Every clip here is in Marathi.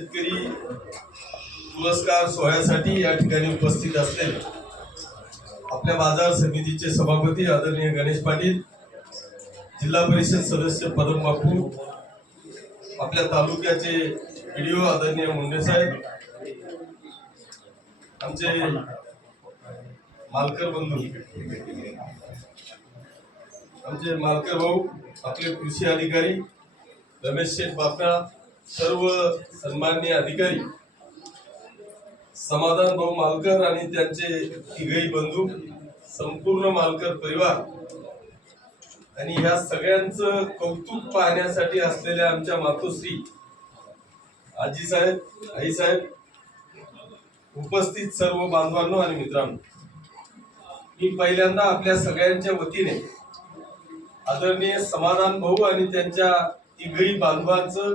शेतकरी पुरस्कार सोहळ्यासाठी या ठिकाणी उपस्थित असलेले आपल्या बाजार समितीचे सभापती आदरणीय गणेश पाटील, जिल्हा परिषद सदस्य पदम बापू, आपल्या तालुक्याचे व्हिडिओ आदरणीय मुंडे साहेब, आमचे मालकर बंधू, आमचे मालकर भाऊ, आपले कृषी अधिकारी रमेश शेठ बापना, सर्व सन्माननीय अधिकारी, समाधान भाऊ मालकर आणि त्यांचे तिघही बंधू, संपूर्ण मालकर परिवार आणि ह्या सगळ्यांचं कौतुक पाहण्यासाठी असलेल्या आमच्या मातोश्री, आजी साहेब, आई साहेब, उपस्थित सर्व बांधवांनो आणि मित्रांनो, मी पहिल्यांदा आपल्या सगळ्यांच्या वतीने आदरणीय समाधान भाऊ आणि त्यांच्या तिघही बांधवांचं,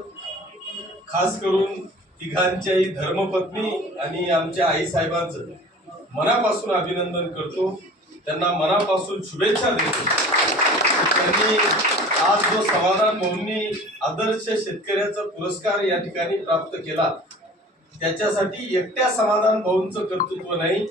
खास करून तिघांच्याही धर्मपत्नी आणि आमच्या आई साहेबांचं मनापासून अभिनंदन करतो, त्यांना मनापासून शुभेच्छा देतो। त्यांनी आज जो समाधान भाऊंनी आदर्श शेतकऱ्याचा पुरस्कार या ठिकाणी प्राप्त केला, त्याच्यासाठी एकट्या समाधान भाऊंचं कर्तृत्व नाही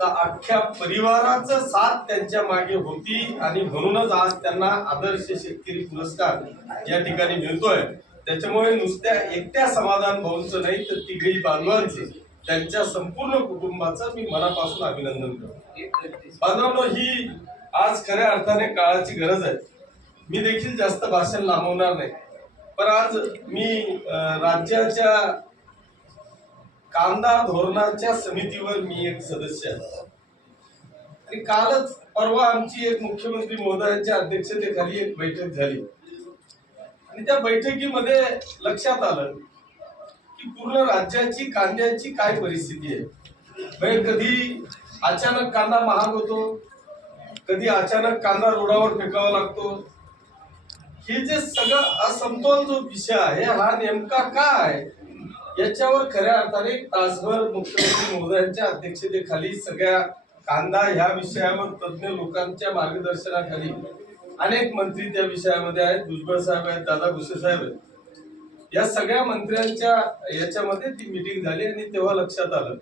तर अख्ख्या परिवाराचं साथ त्यांच्या मागे होती आणि म्हणूनच आज त्यांना आदर्श शेतकरी पुरस्कार या ठिकाणी मिळतोय। त्याच्यामुळे नुसत्या एकट्या समाधान भाऊंचं नाही तर तिघही बांधवांचे, त्यांच्या संपूर्ण कुटुंबाचं मी मनापासून अभिनंदन करतो। बांधवांनो, ही आज खऱ्या अर्थाने काळाची गरज आहे। मी देखील जास्त भाषण लांबवणार नाही, पण आज मी राज्याच्या कांदा धोरणाच्या समितीवर मी एक सदस्य आहे आणि कालच परवा आमची एक मुख्यमंत्री महोदयांच्या अध्यक्षतेखाली एक बैठक झाली आणि त्या बैठकीमध्ये लक्षात आलं की पूर्ण राज्याची कांद्याची काय परिस्थिती आहे। कधी अचानक कांदा महाग होतो, कधी अचानक कांदा रोडावर फेकावा लागतो। हे जे सगळं असमतोल जो विषय आहे हा नेमका काय, याच्यावर खऱ्या अर्थाने तासभर मुख्यमंत्री महोदयांच्या अध्यक्षतेखाली सगळ्या कांदा ह्या विषयावर तज्ञ लोकांच्या मार्गदर्शनाखाली अनेक मंत्री त्या विषयामध्ये आहेत, भुजबळ साहेब आहेत, दादा भुसे साहेब आहेत, या सगळ्या मंत्र्यांच्या याच्यामध्ये ती मीटिंग झाली आणि तेव्हा लक्षात आलं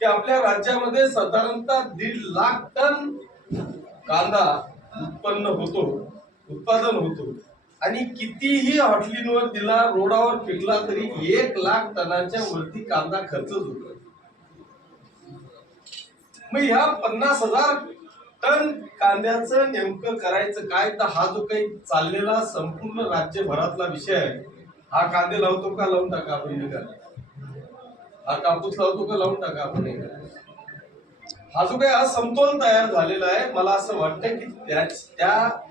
की आपल्या राज्यामध्ये साधारणतः 1.5 लाख टन कांदा उत्पादन होतो आणि कितीही हॉटलींवर दिला, रोडावर फेकला तरी 1 लाख टनाच्या वरती कांदा खर्च होतो। मग ह्या 50,000 टन कांद्याचं नेमकं करायचं काय, तर हा जो काही चाललेला संपूर्ण राज्यभरातला विषय आहे, हा कांदे लावतो का लावून टाका आपण निघाला, हा कापूस लावतो का लावून टाका आपण निघाला, हा जो काही असमतोल तयार झालेला आहे, मला असं वाटतं की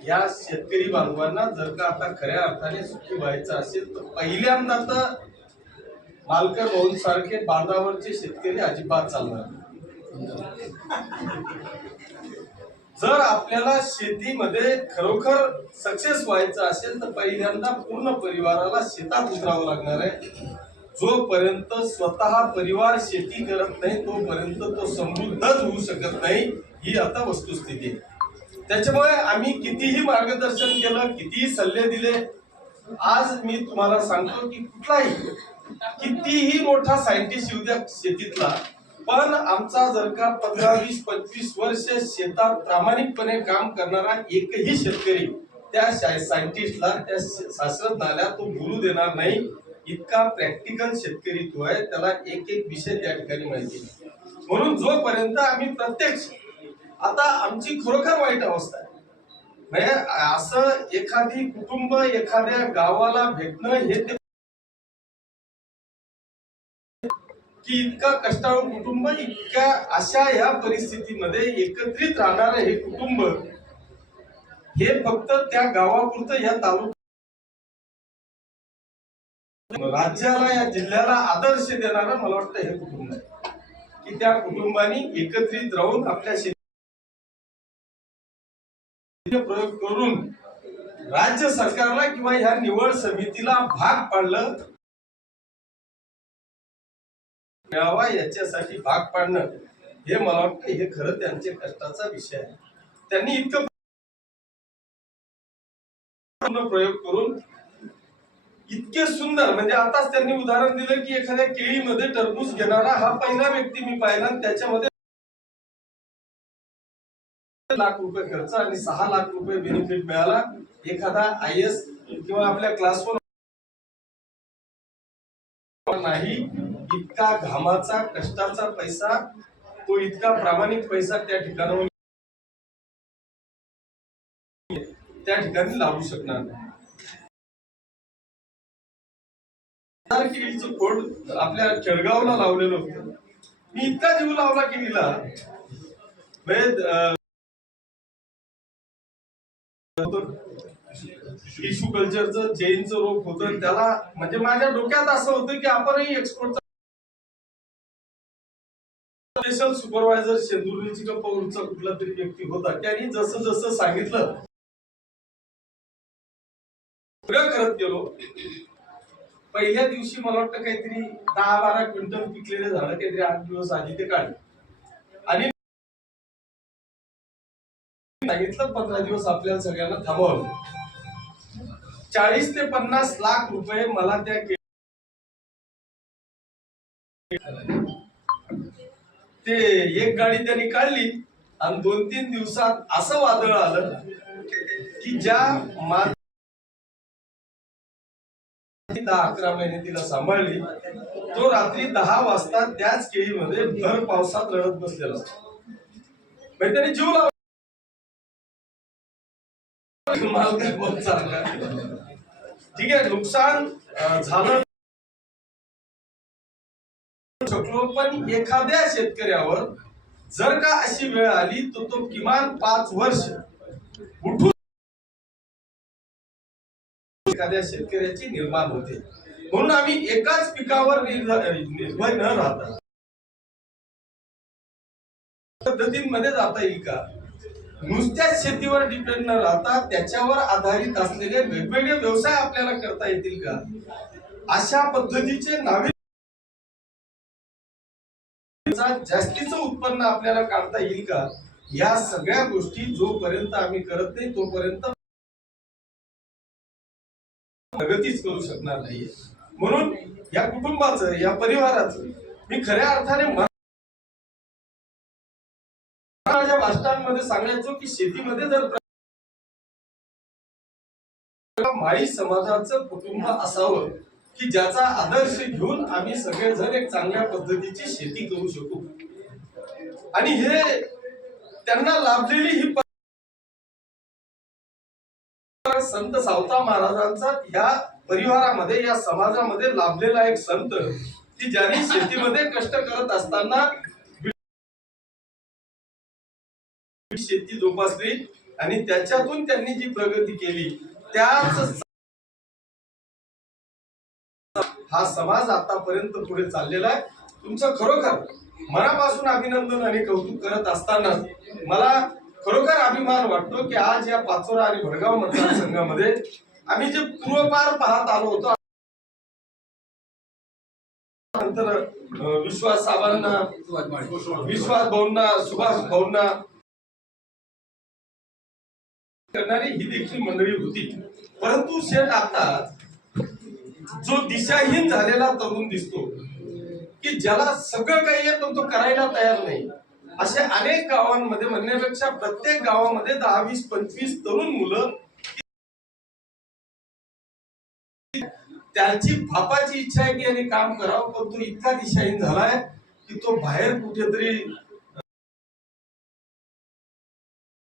या शेतकरी बांधवांना जर का आता खऱ्या अर्थाने सुखी व्हायचं असेल तर पहिल्यांदा तर मालकर भाऊंसारखे बांधावरचे शेतकरी अजिबात चालणार। जर आपल्याला शेतीमध्ये खरोखर सक्सेस व्हायचं असेल तर पहिल्यांदा पूर्ण परिवाराला शेतात उतरावं लागणार आहे। जोपर्यंत स्वतः परिवार शेती करत नाही तोपर्यंत तो समृद्धच होऊ शकत नाही, ही आता वस्तुस्थिती आहे। त्याच्यामुळे आम्ही कितीही मार्गदर्शन केलं, कितीही सल्ले दिले, आज मी तुम्हाला सांगतो की कुठलाही कितीही मोठा सायंटिस्ट येऊ द्या शेतीतला, पण आमचा जर का 15, 20, 25 वर्ष शेतात प्रामाणिकपणे काम करणारा एकही शेतकरी त्या सायंटिस्टला, त्या शास्त्रज्ञाला तो बोलू देणार नाही। इतका प्रॅक्टिकल शेतकरी तो आहे, त्याला एक एक विषय त्या ठिकाणी माहिती आहे। म्हणून जोपर्यंत आम्ही प्रत्यक्ष, आता आमची खरोखर वाईट अवस्था आहे, म्हणजे असं एखादी कुटुंब एखाद्या गावाला भेटणं हे की इतका कष्टाळू कुटुंब, इतक्या अशा या परिस्थितीमध्ये एकत्रित राहणारं हे कुटुंब, हे फक्त त्या गावापुरतं या तालुक्यात राज्याला या जिल्ह्याला आदर्श देणारं मला वाटतं हे कुटुंब आहे की त्या कुटुंबानी एकत्रित राहून आपल्या शेती प्रयोग करून राज्य सरकारला किंवा ह्या निवड समितीला भाग पाडलं, मिळावा याच्यासाठी भाग पाडणं, हे मला वाटतं हे खरं त्यांच्या कष्टाचा विषय आहे। त्यांनी इतकं प्रयोग करून इतके सुंदर, म्हणजे आताच त्यांनी उदाहरण दिलं की एखाद्या केळीमध्ये टरबूज घेणारा हा पहिला व्यक्ती मी पाहिला, त्याच्यामध्ये ₹1,00,000 खर्च आणि ₹6,00,000 बेनिफिट मिळाला. एखादा IAS किंवा आपल्या क्लास 1 नाही, इतका घामाचा कष्टाचा पैसा, तो इतका प्रामाणिक पैसा त्या ठिकाणाहून त्या ठिकाणी लावू शकणार नाही. केळीचं खोड आपल्या केळगावला लावलेलं होतं. मी इतका जीव लावला केळीला, टिश्यू कल्चरचं जैनचं रोग होतं त्याला, म्हणजे माझ्या डोक्यात असं होतं की आपणही एक्सपोर्टचा स्पेशल सुपरवायझर शेंदुर्लीची का पौरचा कुठला तरी व्यक्ती होता, त्यांनी जसं जसं सांगितलं सगळं करत गेलो. पहिल्या दिवशी मला वाटतं काहीतरी 10-12 क्विंटल पिकलेले झालं, काहीतरी 8 दिवस आधी ते काढले आणि सांगितलं 15 दिवस आपल्याला सगळ्यांना थांबवलं. 40 ते 50 लाख रुपये मला त्या ते एक गाडी त्यांनी काढली आणि 2-3 दिवसात असं वादळ आलं की ज्या 10-11 महिने तिला सांभाळली, तो रात्री 10 वाजता त्याच केळीमध्ये भर पावसात रडत बसलेला. त्याने जीव लावला. ठीक आहे, नुकसान झालं शकलो, पण एखाद्या शेतकऱ्यावर जर का अशी वेळ आली तर तो किमान 5 वर्ष उठून एखाद्या शेतकऱ्याची निर्माण होते. म्हणून आम्ही एकाच पिकावर निर्भर न राहता पद्धतींमध्ये जाता येईल का, नुसत्याच शेतीवर डिपेंड न राहता त्याच्यावर आधारित असलेले वेगवेगळे व्यवसाय आपल्याला करता येतील का, अशा पद्धतीचे नावे जास्तीचं उत्पन्न आपल्याला काढता येईल का, या सगळ्या गोष्टी जोपर्यंत आम्ही करत नाही तोपर्यंत प्रगतीच करू शकणार नाहीये. म्हणून या कुटुंबाचं, या परिवाराचं मी खऱ्या अर्थाने माझ्या भाषणांमध्ये सांगायचो की शेतीमध्ये जर माळी समाजाचं कुटुंब असावं की ज्याचा आदर्श घेऊन आम्ही सगळेजण एक चांगल्या पद्धतीची शेती करू शकू. आणि हे त्यांना लाभलेली ही संत सावता महाराजांचा या परिवारामध्ये, या समाजामध्ये लाभलेला एक संत की ज्यांनी शेतीमध्ये कष्ट करत असताना शेती जोपासली आणि त्याच्यातून त्यांनी जी प्रगती केली, त्याच हा समाज आतापर्यंत पुढे चाललेला आहे. तुमचं खरोखर मनापासून अभिनंदन आणि कौतुक करत असताना मला खरोखर अभिमान वाटतो की आज या पाचोरा आणि भडगाव मतदारसंघामध्ये आम्ही जे पूर्वपार पाहत आलो होतो, नंतर विश्वास साहेबांना, विश्वास भाऊंना, सुभाष भाऊंना करणारी ही देखील मंडळी होती. परंतु शेठ आता जो दिशाहीन झालेला तरुण दिसतो की ज्याला सगळं काही आहे पण तो करायला तयार नाही, असे अनेक गावांमध्ये म्हणण्यापेक्षा प्रत्येक गावामध्ये 10, 20, 25 तरुण मुलं त्याची बापाची इच्छा आहे की यांनी काम करावं, पण तो इतका दिशाहीन झालाय की तो बाहेर कुठेतरी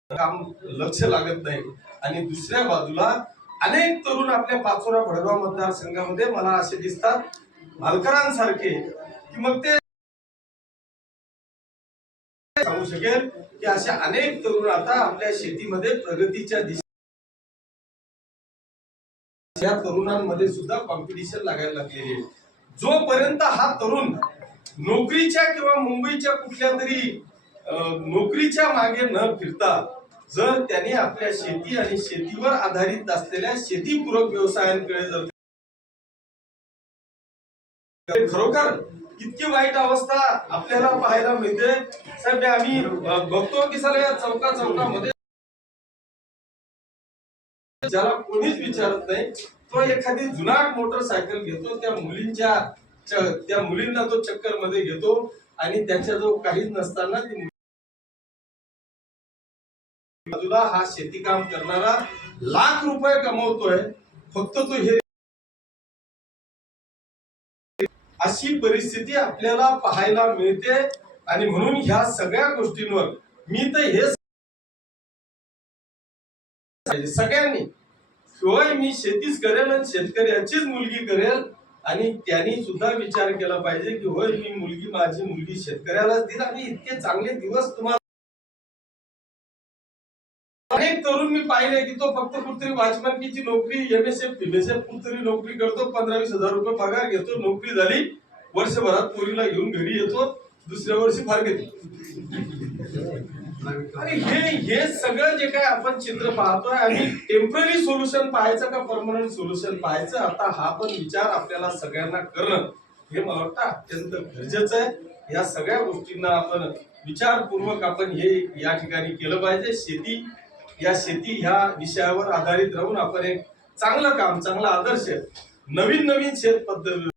काम लक्ष लागत नाही. आणि दुसऱ्या बाजूला अनेक तरुण आपल्या पाचोरा भडगाव मतदारसंघामध्ये मला असे दिसतात मालकरांसारखे की मग ते सांगू शकेल की अशा अनेक तरुण आता आपल्या शेतीमध्ये प्रगतीच्या दिशेने, या तरुणांमध्ये सुद्धा कॉम्पिटिशन लागायला लागलेली आहे. जोपर्यंत हा तरुण नोकरीच्या किंवा मुंबईच्या कुठल्या तरी नोकरीच्या मागे न फिरता जर त्यांनी आपल्या शेती आणि शेतीवर आधारित असलेल्या शेतीपूरक व्यवसायांकडे जर, खरोखर इतकी वाईट अवस्था आपल्याला पाहायला मिळते साहेब. आम्ही बघतो की सर या चौकामध्ये ज्याला कोणीच विचारत नाही तो एखादी जुनाट मोटरसायकल घेतो, त्या मुलींना तो चक्कर मध्ये घेतो आणि त्याच्या जो काहीच नसताना ती बाजूला हा शेती काम करणारा लाख रुपये कमवतोय, फक्त तो हे अशी परिस्थिती आपल्याला पाहायला मिळते. आणि म्हणून ह्या सगळ्या गोष्टींवर मी तर हे सगळ्यांनी होय मी शेतीच करेल आणि शेतकऱ्याचीच मुलगी करेल, आणि त्यांनी सुद्धा विचार केला पाहिजे की होय मी माझी मुलगी शेतकऱ्यालाच दिली. आणि इतके चांगले दिवस तुम्हाला अनेक तरुण मी पाहिले की तो फक्त कुठतरी वॉचमॅनची नोकरी, MSF FIMSF कुठतरी नोकरी करतो, 15-20 हजार रुपये पगार घेतो, नोकरी झाली, वर्षभरात पोरीला घेऊन घरी येतो, दुसऱ्या वर्षी फार घेतो. आणि हे सगळं जे काय आपण चित्र पाहतोय, आणि टेम्पररी सोल्युशन पाहायचं का परमनंट सोल्युशन पाहायचं, आता हा पण विचार आपल्याला सगळ्यांना करणं हे मला वाटतं अत्यंत गरजेचं आहे. या सगळ्या गोष्टींना आपण विचारपूर्वक आपण हे या ठिकाणी केलं पाहिजे. शेती ह्या विषयावर आधारित राहून आपण एक चांगलं काम, चांगला आदर्श, नवीन शेत पद्धती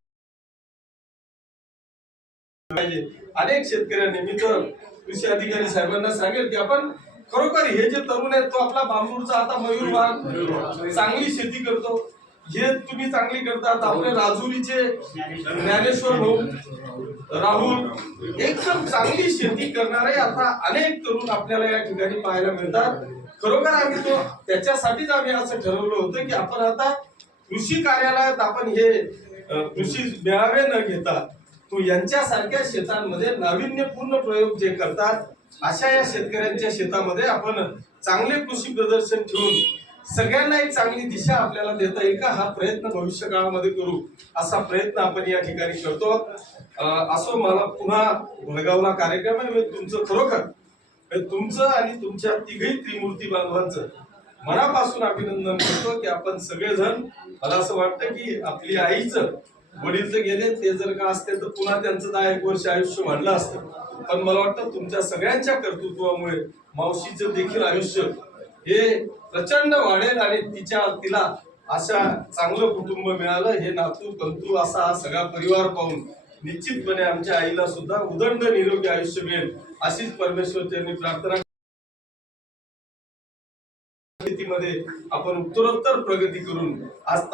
पाहिजे. अनेक शेतकऱ्यांनी, मी तर कृषी अधिकारी साहेबांना सांगेल की आपण खरोखर हे जे तरुण आहेत, तो आपला बांबूरचा आता मयूरवान चांगली शेती करतो, हे तुम्ही चांगली करतात. आपले राजुरीचे ज्ञानेश्वर भाऊ, राहुल एकदम चांगली शेती करणारे आता अनेक तरुण आपल्याला या ठिकाणी पाहायला मिळतात. खरोखर आम्ही त्याच्यासाठीच आम्ही असं ठरवलं होतं की आपण आता कृषी कार्यालयात आपण हे कृषी मेळावे न घेता तो यांच्यासारख्या शेतांमध्ये नाविन्यपूर्ण प्रयोग जे करतात, अशा या शेतकऱ्यांच्या शेतामध्ये आपण चांगले कृषी प्रदर्शन ठेवून सगळ्यांना एक चांगली दिशा आपल्याला देता येईल का, हा प्रयत्न भविष्य काळामध्ये करू, असा प्रयत्न आपण या ठिकाणी करतो. असो, मला पुन्हा भडगावला कार्यक्रम आहे, तुमचं खरोखर तुमचं आणि तुमच्या तिघही त्रिमूर्ती बांधवांचं मनापासून अभिनंदन करतो की आपण सगळेजण, मला असं वाटतं की आपली आईचं वडील तर गेले, ते जर का असते तर पुन्हा त्यांचं 10-1 वर्ष आयुष्य वाढलं असतं, पण मला वाटतं तुमच्या सगळ्यांच्या कर्तृत्वामुळे मावशीचं देखील आयुष्य हे प्रचंड वाढेल आणि तिला अशा चांगलं कुटुंब मिळालं, हे नातू पंतू असा हा सगळा परिवार पाहून निश्चितपणे आमच्या आईला सुद्धा उदंड निरोगी आयुष्य मिळेल अशीच परमेश्वरचरणी प्रार्थना. शेतीमध्ये आपण उत्तरोत्तर प्रगती करून आज